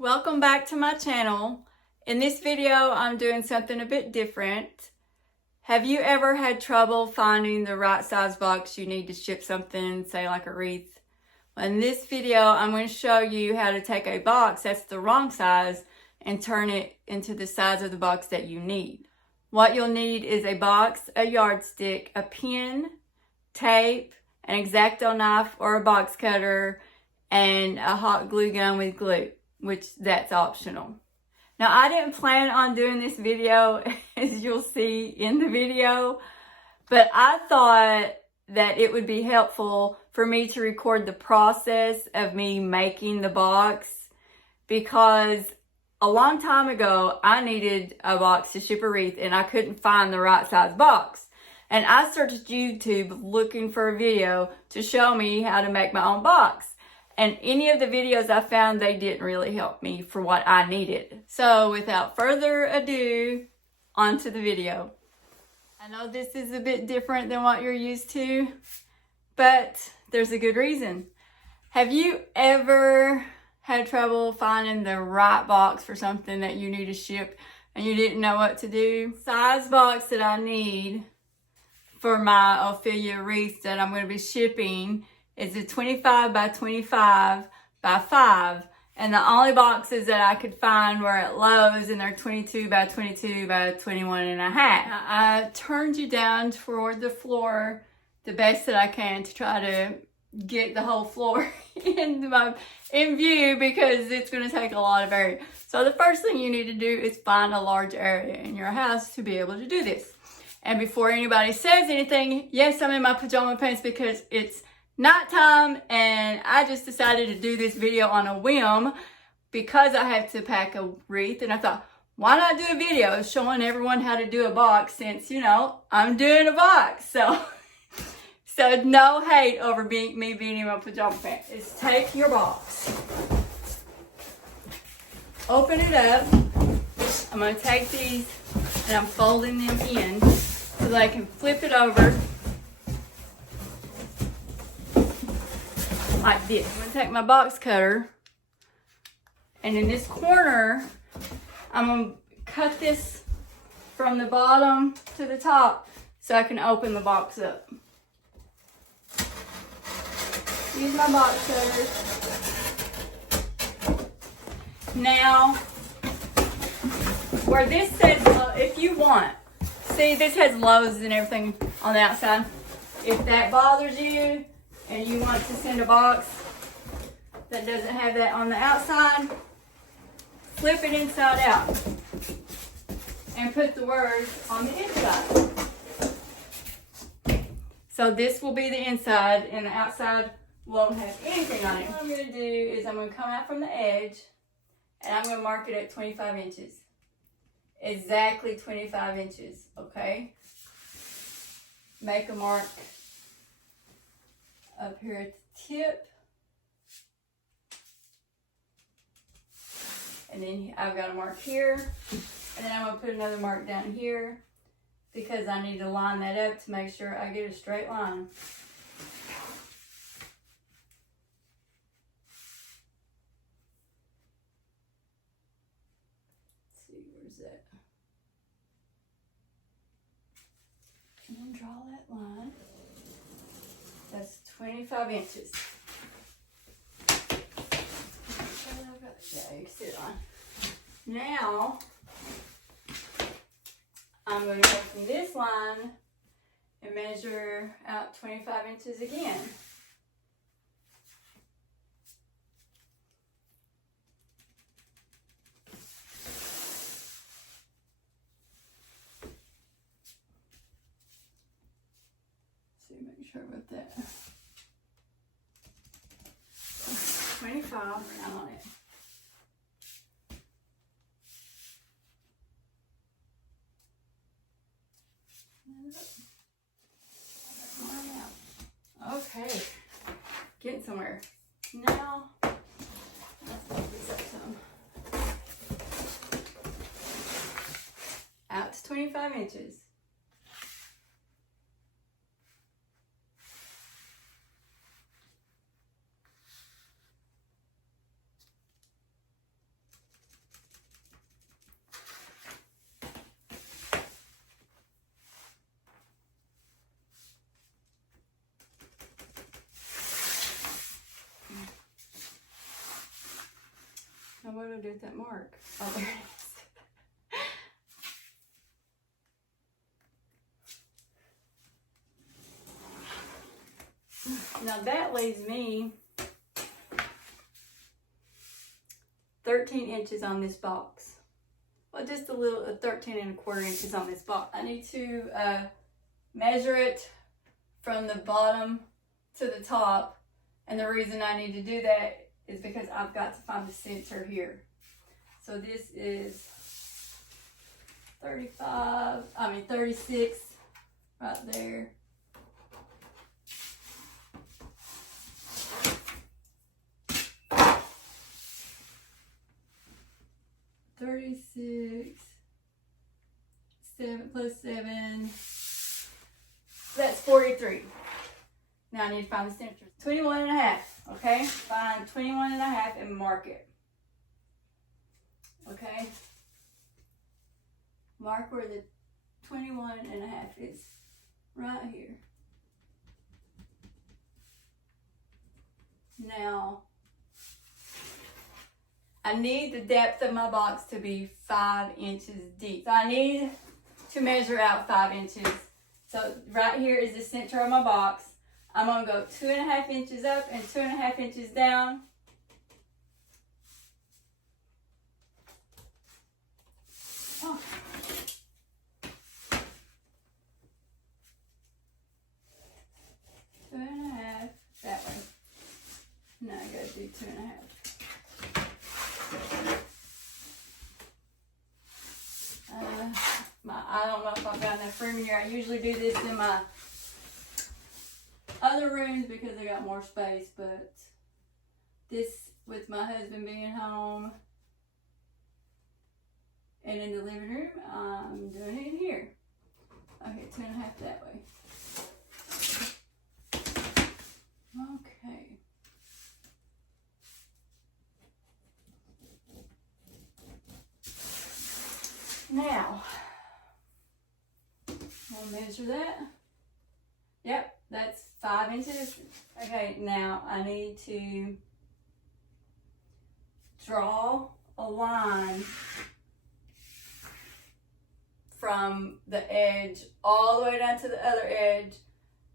Welcome back to my channel. In this video, I'm doing something a bit different. Have you ever had trouble finding the right size box you need to ship something, say like a wreath? In this video, I'm going to show you how to take a box that's the wrong size and turn it into the size of the box that you need. What you'll need is a box, a yardstick, a pen, tape, an X-Acto knife or a box cutter, and a hot glue gun with glue, which that's optional. Now, I didn't plan on doing this video, as you'll see in the video, but I thought that it would be helpful for me to record the process of me making the box, because a long time ago, I needed a box to ship a wreath and I couldn't find the right size box. And I searched YouTube looking for a video to show me how to make my own box. And any of the videos I found, they didn't really help me for what I needed. So without further ado, on to the video. I know this is a bit different than what you're used to, but there's a good reason. Have you ever had trouble finding the right box for something that you need to ship and you didn't know what to do? Size box that I need for my Ophelia wreath that I'm going to be shipping is a 25 by 25 by 5. And the only boxes that I could find were at Lowe's, and they're 22 by 22 by 21 and a half. I turned you down toward the floor the best that I can to try to get the whole floor in view, because it's going to take a lot of area. So the first thing you need to do is find a large area in your house to be able to do this. And before anybody says anything, yes, I'm in my pajama pants because it's nighttime, and I just decided to do this video on a whim because I have to pack a wreath, and I thought, why not do a video showing everyone how to do a box, since, you know, I'm doing a box. So no hate over me being in my pajama pants. Is take your box, open it up. I'm going to take these and I'm folding them in so that I can flip it over like this. I'm going to take my box cutter, and in this corner, I'm going to cut this from the bottom to the top so I can open the box up. Use my box cutter. Now, where this says, if you want, see, this has Lowe's and everything on the outside. If that bothers you and you want to send a box that doesn't have that on the outside, flip it inside out and put the words on the inside. So this will be the inside, and the outside won't have anything on it. What I'm going to do is I'm going to come out from the edge, and I'm going to mark it at 25 inches. Exactly 25 inches, okay? Make a mark up here at the tip. And then I've got a mark here. And then I'm going to put another mark down here, because I need to line that up to make sure I get a straight line. Let's see, where's that? And then draw that line. That's 25 inches. Yeah, you can sit on. Now, I'm going to go from this line and measure out 25 inches again. So make sure about that. 25 on it. Okay, getting somewhere. Now, let's make this up some. Out to 25 inches. I do with that mark? Oh, there it is. Now that leaves me 13 inches on this box. Well, just a little, 13¼ inches on this box. I need to measure it from the bottom to the top. And the reason I need to do that is because I've got to find the center here. So this is 36 right there. Seven plus 7. That's 43. Now I need to find the center. 21½. Okay, find 21½ and mark it. Okay, mark where the 21½ is, right here. Now, I need the depth of my box to be 5 inches deep. So I need to measure out 5 inches. So right here is the center of my box. I'm gonna go 2½ inches up and 2½ inches down. Oh. Two and a half that way. Now I gotta do 2½. I don't know if I've got enough room here. I usually do this in my other rooms because I got more space, but this, with my husband being home and in the living room, I'm doing it here. Okay, 2½ that way. Okay. Now, we'll measure that. Yep, that's 5 inches. Okay, now I need to draw a line from the edge all the way down to the other edge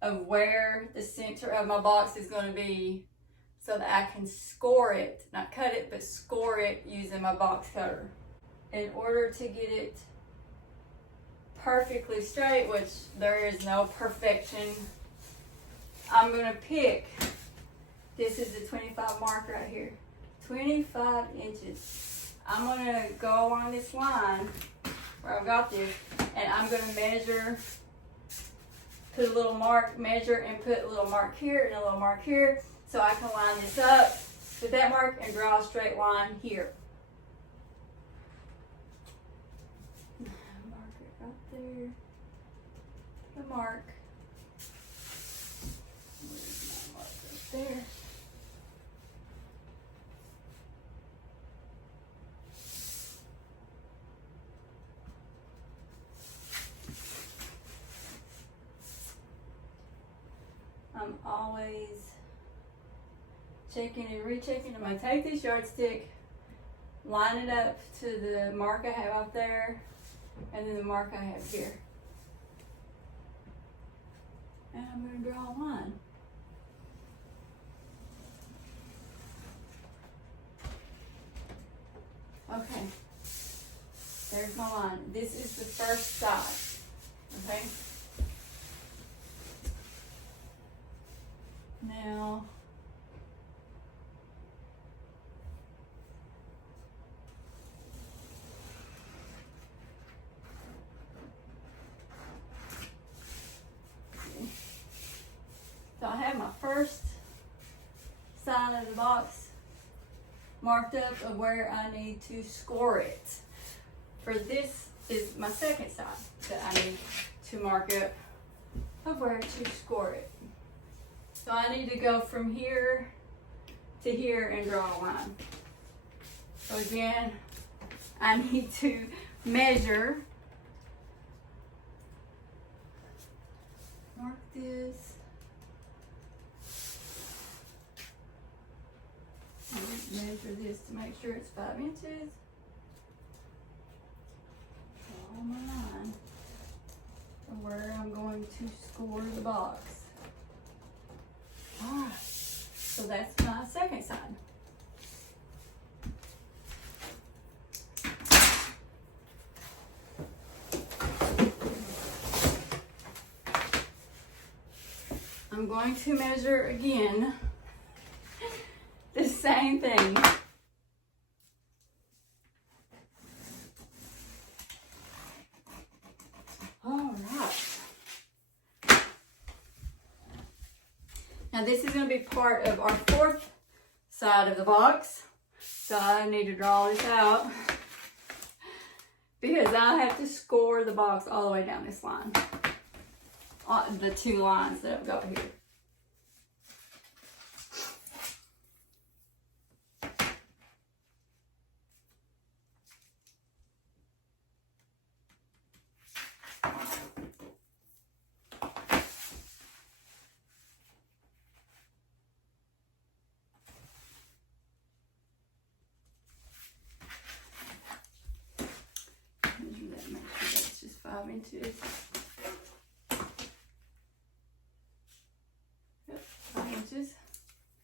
of where the center of my box is going to be, so that I can score it, not cut it, but score it using my box cutter. In order to get it perfectly straight, which there is no perfection, I'm going to pick, this is the 25 mark right here, 25 inches. I'm going to go along this line where I've got this, and I'm going to measure, put a little mark, measure and put a little mark here and a little mark here, so I can line this up with that mark and draw a straight line here. Mark it right there, the mark. Where's my mark right there? I'm always checking and rechecking. I'm going to take this yardstick, line it up to the mark I have up there, and then the mark I have here. And I'm going to draw a line. Okay, there's my line. This is the first side, okay? Now, so I have my first side of the box marked up of where I need to score it. For this is my second side that I need to mark up of where to score it. So I need to go from here to here and draw a line. So again, I need to measure, mark this, measure this to make sure it's 5 inches. On my line for where I'm going to score the box. Alright, so that's my second side. I'm going to measure again the same thing. Now this is going to be part of our fourth side of the box. So I need to draw this out because I have to score the box all the way down this line. The 2 lines that I've got here. Make sure that's just 5 inches. Yep, 5 inches.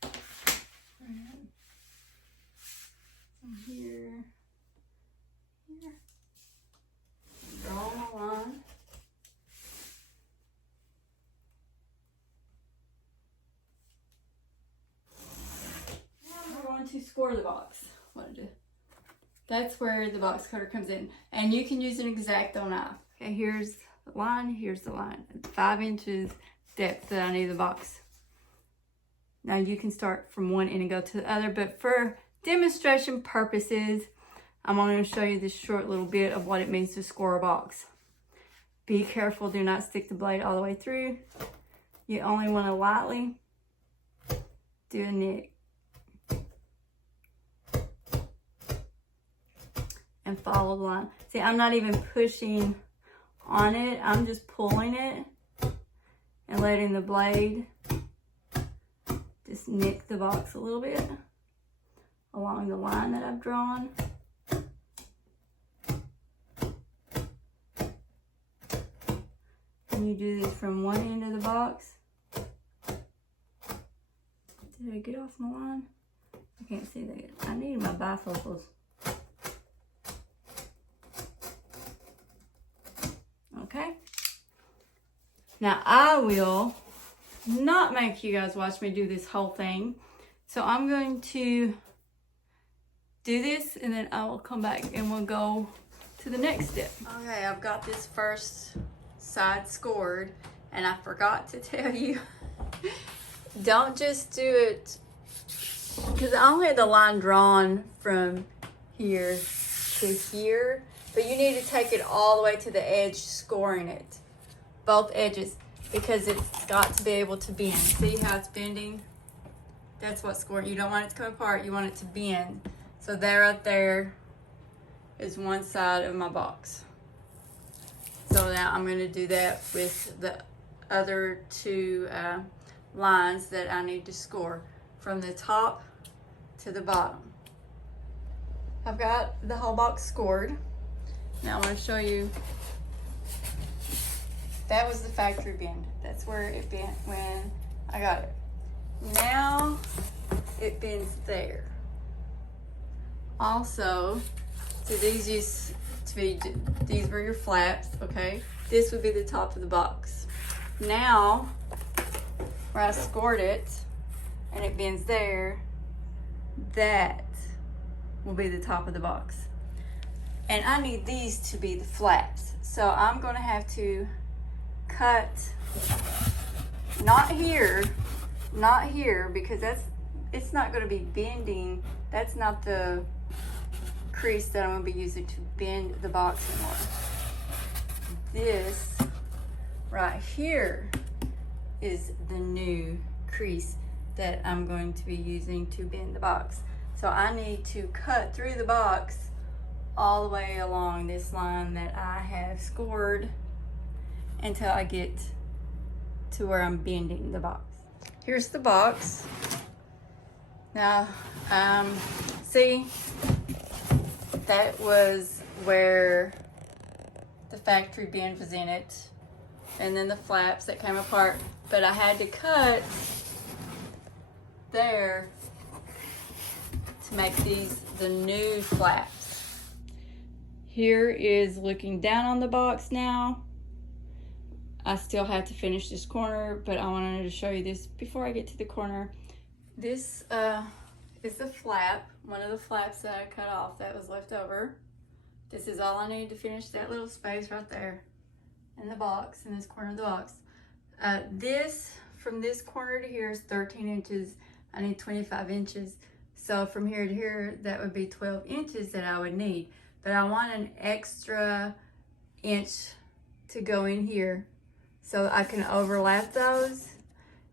Right. From here, here. Draw a line. Now we're going to score the box. What to do? That's where the box cutter comes in. And you can use an X-Acto knife. Okay, here's the line, here's the line. 5 inches depth that I need the box. Now you can start from one end and go to the other, but for demonstration purposes, I'm going to show you this short little bit of what it means to score a box. Be careful, do not stick the blade all the way through. You only want to lightly do a nick. And follow the line. See, I'm not even pushing on it. I'm just pulling it and letting the blade just nick the box a little bit along the line that I've drawn. And you do this from one end of the box. Did I get off my line? I can't see that. I need my bifocals. Okay. Now I will not make you guys watch me do this whole thing. So I'm going to do this and then I will come back and we'll go to the next step. Okay, I've got this first side scored and I forgot to tell you, don't just do it, because I only had the line drawn from here to here. But you need to take it all the way to the edge, scoring it. Both edges, because it's got to be able to bend. See how it's bending? That's what's scoring. You don't want it to come apart, you want it to bend. So there, right there is one side of my box. So now I'm gonna do that with the other 2 lines that I need to score from the top to the bottom. I've got the whole box scored. Now I want to show you, that was the factory bend. That's where it bent when I got it. Now it bends there. Also, so these used to be, these were your flaps, okay? This would be the top of the box. Now, where I scored it and it bends there, that will be the top of the box. And I need these to be the flaps. So I'm gonna have to cut, not here, because it's not gonna be bending. That's not the crease that I'm gonna be using to bend the box anymore. This right here is the new crease that I'm going to be using to bend the box. So I need to cut through the box all the way along this line that I have scored until I get to where I'm bending the box. Here's the box. Now, see, that was where the factory bin was in it, and then the flaps that came apart, but I had to cut there to make these the new flaps. Here is looking down on the box now. I still have to finish this corner, but I wanted to show you this before I get to the corner. This is the flap, one of the flaps that I cut off that was left over. This is all I need to finish that little space right there in the box, in this corner of the box. This, from this corner to here is 13 inches. I need 25 inches. So from here to here, that would be 12 inches that I would need. But I want an extra inch to go in here so I can overlap those.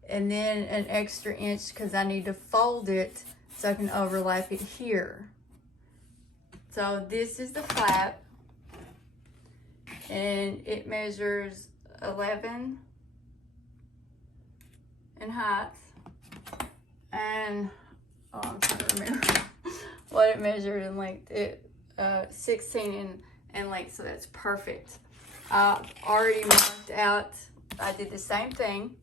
And then an extra inch because I need to fold it so I can overlap it here. So this is the flap, and it measures 11 in height, and I'm trying to remember what it measured in length. It 16 in length, so that's perfect. I already marked out. I did the same thing.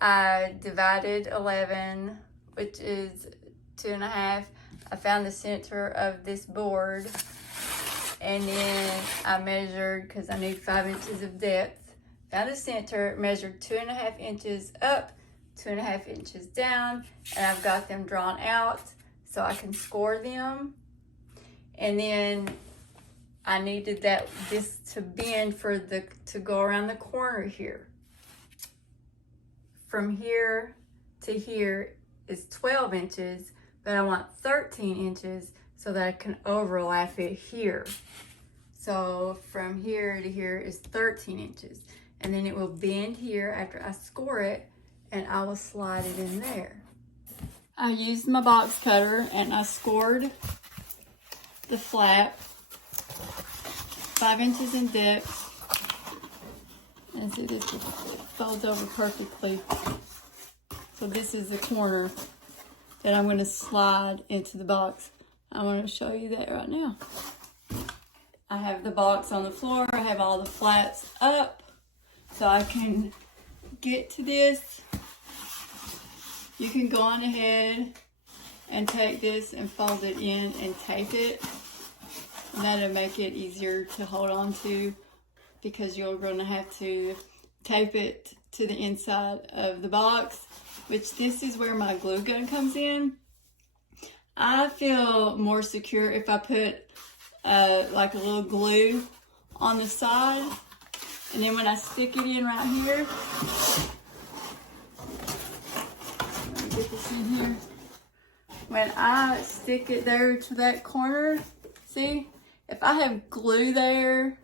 I divided 11, which is 2.5. I found the center of this board, and then I measured, because I need 5 inches of depth, found the center, measured 2.5 inches up, 2.5 inches down, and I've got them drawn out so I can score them. And then I needed this to bend to go around the corner here. From here to here is 12 inches, but I want 13 inches so that I can overlap it here. So from here to here is 13 inches. And then it will bend here after I score it, and I will slide it in there. I used my box cutter and I scored the flap 5 inches in depth. And see, this folds over perfectly. So this is the corner that I'm going to slide into the box. I want to show you that right now. I have the box on the floor. I have all the flaps up so I can get to this. You can go on ahead and take this and fold it in and tape it. And that'll make it easier to hold on to, because you're going to have to tape it to the inside of the box, which this is where my glue gun comes in. I feel more secure if I put like a little glue on the side, and then when I stick it in right here, let me get this in here. When I stick it there to that corner, see, if I have glue there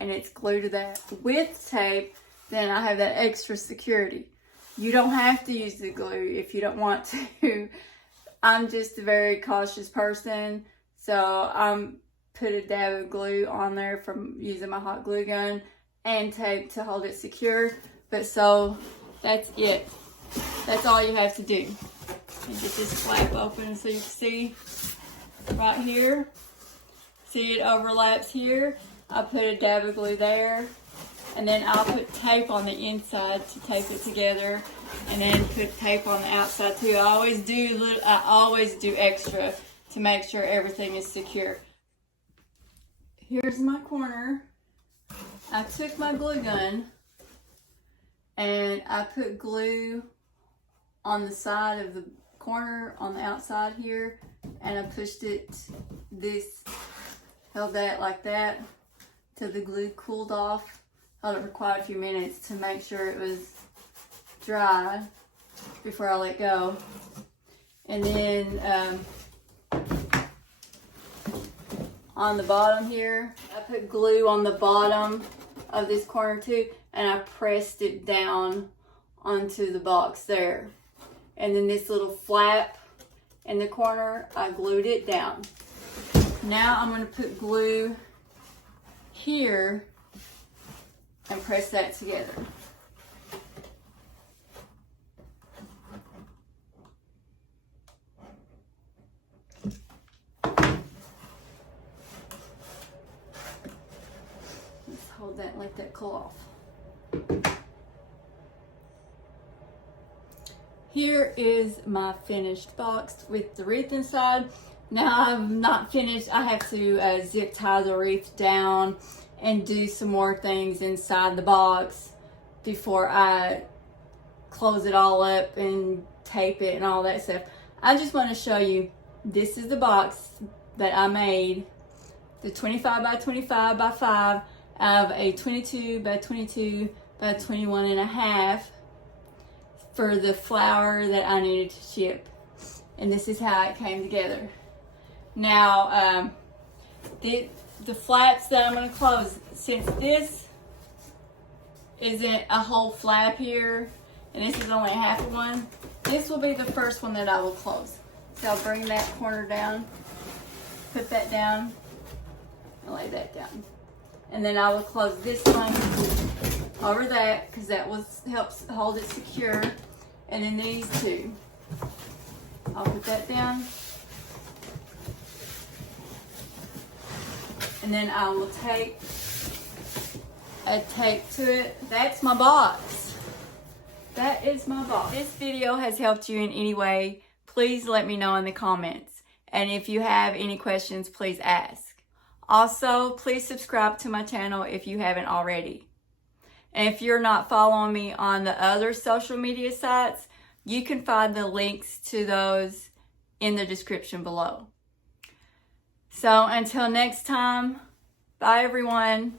and it's glued to that with tape, then I have that extra security. You don't have to use the glue if you don't want to. I'm just a very cautious person, so I'm put a dab of glue on there from using my hot glue gun and tape to hold it secure. But so that's it. That's all you have to do. And get this flap open so you can see right here. See, it overlaps here. I put a dab of glue there, and then I'll put tape on the inside to tape it together, and then put tape on the outside too. I always do extra to make sure everything is secure. Here's my corner. I took my glue gun and I put glue on the side of the corner on the outside here, and I pushed it held that like that till the glue cooled off. Held it for quite a few minutes to make sure it was dry before I let go. And then on the bottom here, I put glue on the bottom of this corner too, and I pressed it down onto the box there. And then this little flap in the corner, I glued it down. Now I'm going to put glue here and press that together. that claw off. Here is my finished box with the wreath inside. Now I'm not finished. I have to zip tie the wreath down and do some more things inside the box before I close it all up and tape it and all that stuff. I just want to show you, this is the box that I made, the 25 by 25 by 5 out of a 22 by 22 by 21 and a half for the flower that I needed to ship. And this is how it came together. Now, the flaps that I'm going to close, since this isn't a whole flap here, and this is only a half of one, this will be the first one that I will close. So I'll bring that corner down, put that down, and lay that down. And then I will close this one over that, because that helps hold it secure. And then these two, I'll put that down. And then I will tape a tape to it. That's my box. That is my box. If this video has helped you in any way, please let me know in the comments. And if you have any questions, please ask. Also, please subscribe to my channel if you haven't already. And if you're not following me on the other social media sites, you can find the links to those in the description below. So until next time, bye everyone.